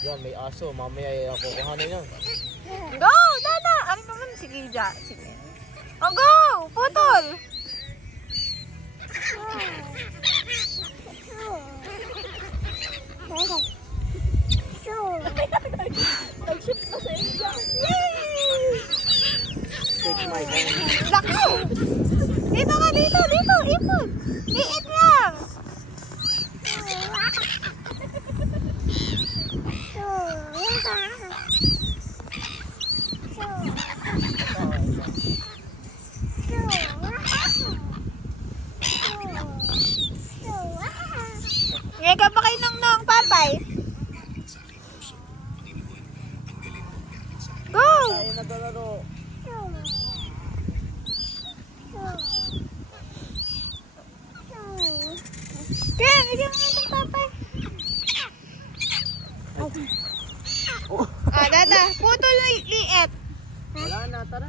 Yan, may aso. Mamaya ako kuhanin yan. Go! Dada! Ano naman? Sige, ja. Sige. Oh, go! Putol! Nag-shoot pa sa inyo. Yay! Take my hand. Lako! Dito ka, dito, dito. Ipon. Liit lang. Ngayon ka pa kay Nong Papay. Go! Tayo naglalaro. Ken, bigyan mo ng Papay. Oh. Ah, dada. Putol na liit. Wala na, tara.